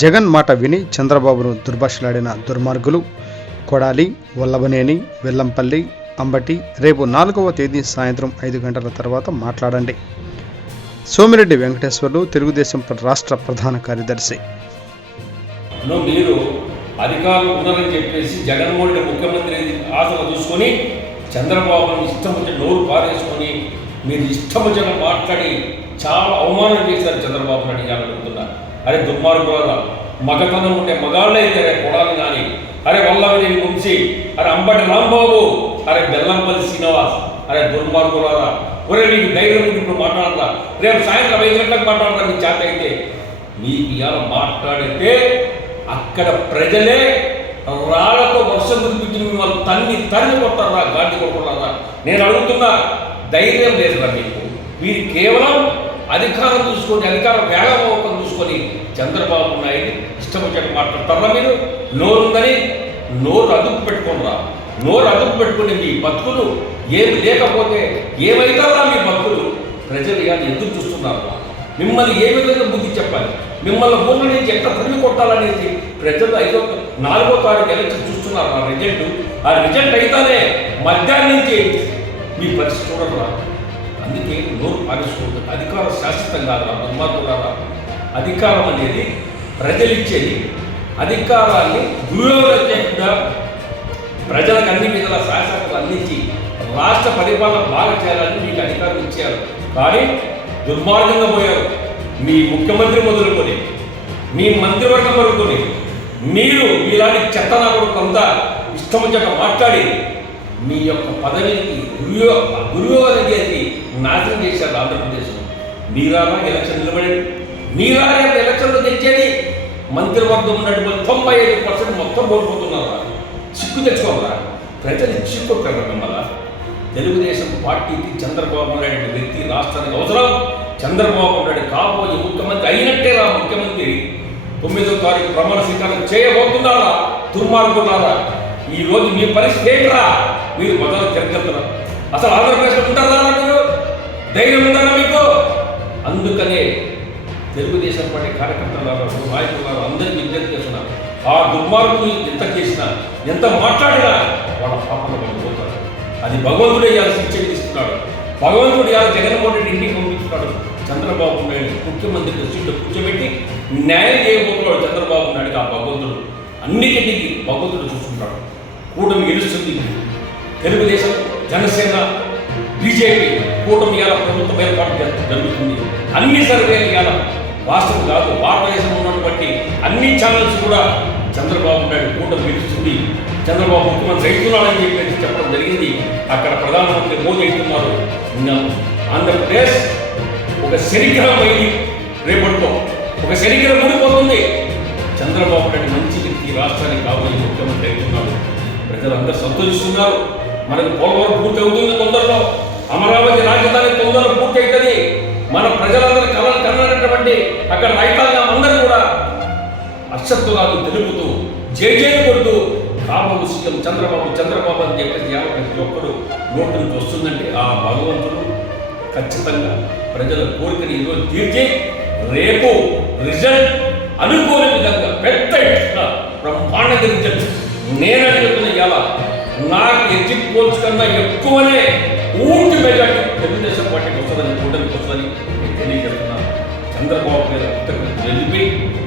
జగన్ మాట విని చంద్రబాబును దుర్భాషలాడిన దుర్మార్గులు కొడాలి వల్లభనేని వెల్లంపల్లి అంబటి రేపు నాలుగవ తేదీ సాయంత్రం ఐదు గంటల తర్వాత మాట్లాడండి. సోమిరెడ్డి వెంకటేశ్వర్లు తెలుగుదేశం రాష్ట్ర ప్రధాన కార్యదర్శి. మీరు అధికారులు ఉన్నారని చెప్పేసి జగన్మోహన్ రెడ్డి ముఖ్యమంత్రి ఆశలు చూసుకొని చంద్రబాబుని ఇష్టం వచ్చిన నోరు పారేసుకొని మీరు ఇష్టం వచ్చిన మాట్లాడి చాలా అవమానం చేశారు చంద్రబాబు నాయుడు గారు అడుగుతున్నా అరే దుర్మార్గుల మగతనం ఉంటే మగాళ్ళైతే అరే కొడాలి కానీ అరే వల్లవిని వంశీ అరే అంబటి రాంబాబు అరే బెల్లంపల్లి శ్రీనివాస్ అరే దుర్మార్గులారా ఒరే నీకు ధైర్యం ఇప్పుడు మాట్లాడతా. రేపు సాయంత్రం ఐదు గంటలకు మాట్లాడతా నీ చేత అయితే. నీకు ఇవాళ మాట్లాడితే అక్కడ ప్రజలే రాళ్ళతో వర్షం కురిపించి మిమ్మల్ని తన్ని తరిమి కొట్టారా గాడి కొట్టారా నేను అడుగుతున్నా ధైర్యం లేదురా మీకు మీరు కేవలం అధికారం చూసుకొని అధికార వేగమోకం చూసుకొని చంద్రబాబు నాయుడు ఇష్టం వచ్చాక మాట్లాడతారా. మీరు నోరుందని నోరు అదుపు పెట్టుకోనరా నోరు అదుపు పెట్టుకుని మీ బతుకులు ఏమి లేకపోతే ఏమైతారా మీ బతుకులు. ప్రజలు ఇవాళ ఎదురు చూస్తున్నారు? మిమ్మల్ని ఏ విధంగా బుద్ధి చెప్పాలి? మిమ్మల్ని భూమి నుంచి ఎట్లా తరిమి కొట్టాలనేది ప్రజలు ఐదో నాలుగో తారీఖు ఎలక్షన్ చూస్తున్నారు ఆ రిజల్ట్. ఆ రిజల్ట్ అయితేనే మధ్యాహ్నం నుంచి మీ పరిస్థితి చూడరా అందుకే నోరు పారేసుకోవద్దు అధికారం శాశ్వతం కాదా దుర్మార్గులారా అధికారం అనేది ప్రజలు ఇచ్చేది అధికారాన్ని దుర్యోగం చేయకుండా ప్రజలకు అన్ని విధాల శాసనాలు అందించి రాష్ట్ర పరిపాలన బాగా చేయాలని మీకు అధికారం ఇచ్చారు. కానీ దుర్మార్గంగా పోయారు. మీ ముఖ్యమంత్రి మొదలుకొని మీ మంత్రివర్గం మొదలుకొని మీరు మీలాంటి చెత్తనాడు కొంత ఇష్టం వచ్చాక మాట్లాడి మీ యొక్క పదవికి గురుయో గురుయోగం చేసి నాశనం చేశారు ఆంధ్రప్రదేశ్లో. మీరాగా ఎలక్షన్ నిలబడి మీరా ఎలక్షన్లో తెచ్చేది మంత్రివర్గం ఉన్నటువంటి తొంభై ఐదు పర్సెంట్ మొత్తం కోల్పోతున్నారా చిక్కు తెచ్చుకోవాలా ప్రజలు చిక్కొట్టారు మిమ్మల్ని. తెలుగుదేశం పార్టీకి చంద్రబాబు నాయుడు వ్యక్తి రాష్ట్రానికి అవసరం. చంద్రబాబు నాయుడు కాబోయే ముఖ్యమంత్రి అయినట్టే రా ముఖ్యమంత్రి. తొమ్మిదో తారీఖు ప్రమాణ స్వీకారం చేయబోతున్నారా? దుర్మార్గులారా? ఈ రోజు మీ పరిస్థితి ఏంట్రా? మీరు మొదలు తిరగలుగుతున్నారు అసలు ఆంధ్రప్రదేశ్లో ఉంటారా మీరు? ధైర్యం ఉండాలా మీకు? అందుకనే తెలుగుదేశం పార్టీ కార్యకర్తలారా నాయకులారా అందరికీ విజ్ఞప్తి చేస్తున్నారు ఆ దుర్మార్గులు ఎంత చేసినా ఎంత మాట్లాడినా వాళ్ళ పాపలు వాళ్ళు పోతారు. అది భగవంతుడే ఇవాళ శిక్ష విధిస్తున్నాడు. భగవంతుడు ఇవాళ జగన్మోహన్ రెడ్డి ఇంటికి పంపిస్తున్నాడు. చంద్రబాబు నాయుడు ముఖ్యమంత్రి సీట్లో కూర్చోబెట్టి న్యాయం చేయబోతున్నాడు చంద్రబాబు నాయుడు ఆ భగవంతుడు. అన్నిటికీ భగవంతుడు చూసుకుంటాడు. కూటమి గెలుస్తుంది. తెలుగుదేశం జనసేన బీజేపీ కూటమి ఇవాళ ప్రభుత్వం ఏర్పాటు జరుగుతుంది. అన్ని సర్వేలు ఇవాళ రాష్ట్రం కాదు. భారతదేశంలో ఉన్నటువంటి అన్ని ఛానల్స్ కూడా చంద్రబాబు నాయుడు కూటమి గెలుస్తుంది. చంద్రబాబు ముఖ్యమంత్రి అవుతున్నాడని చెప్పేసి చెప్పడం జరిగింది. అక్కడ ప్రధానమంత్రి మోదీ అవుతున్నారు. ఆంధ్రప్రదేశ్ ఒక శనిగ్రహం అయింది. రేపటితో ఒక శనిగ్రహం ఊడిపోతుంది చంద్రబాబు నాయుడు మంచి వ్యక్తి ఈ రాష్ట్రానికి కాబోయే ముఖ్యమంత్రి. ప్రజలందరూ సంతోషిస్తున్నారు. మనకు పోలవరం పూర్తి అవుతుంది తొందరలో. అమరావతి రాజధాని తొందరలో పూర్తి అవుతుంది మన ప్రజలందరూ కళలు కన్నటువంటి అక్కడ రైతాంగం అందరూ కూడా అక్షత్తులాలు తెలుపుతూ జై కొడుతూ కాబోలు సీఎం చంద్రబాబు చంద్రబాబు అని చెప్పేసి ప్రతి ఒక్కరు నోటు నుంచి వస్తుందంటే ఆ భగవంతుడు ఖచ్చితంగా ప్రజల కోరికని ఈరోజు తీర్చి రేపు రిజల్ట్ అనుకోని విధంగా పెద్ద ఎత్తున బ్రహ్మాండంగా రిజల్ట్ నేను అడుగుతున్న ఎలా? నాకు ఎగ్జిట్ పోల్స్ కన్నా ఎక్కువనే పూర్తి మెజార్టీ తెలుగుదేశం పార్టీకి వస్తుందని కూటమికి వస్తుందని నేను తెలియజేస్తున్నాను చంద్రబాబు మీద కృతజ్ఞతలు తెలిపి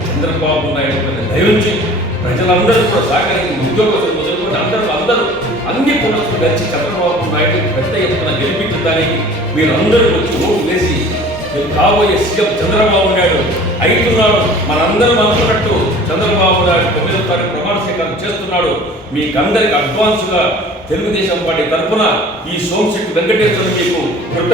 చంద్రబాబు నాయుడు మీద దయించి ప్రజలందరూ కూడా సహకరించి ఉద్యోగస్తులు మొదలుకొని అందరూ అందరూ అన్ని పునరులు కలిసి చంద్రబాబు నాయుడు పెద్ద ఎత్తున గెలిపించడానికి మీరందరూ వచ్చి ఓటు వేసి కాబోయే సీఎం చంద్రబాబు నాయుడు అయితున్నాడు మనందరం అనుకున్నట్టు చంద్రబాబు నాయుడు తొమ్మిదో తారీఖు ప్రమాణ స్వీకారం చేస్తున్నాడు మీకందరికి అడ్వాన్స్గా తెలుగుదేశం పార్టీ తరఫున ఈ సోమశెట్టి వెంకటేశ్వర మీకు కృతజ్ఞత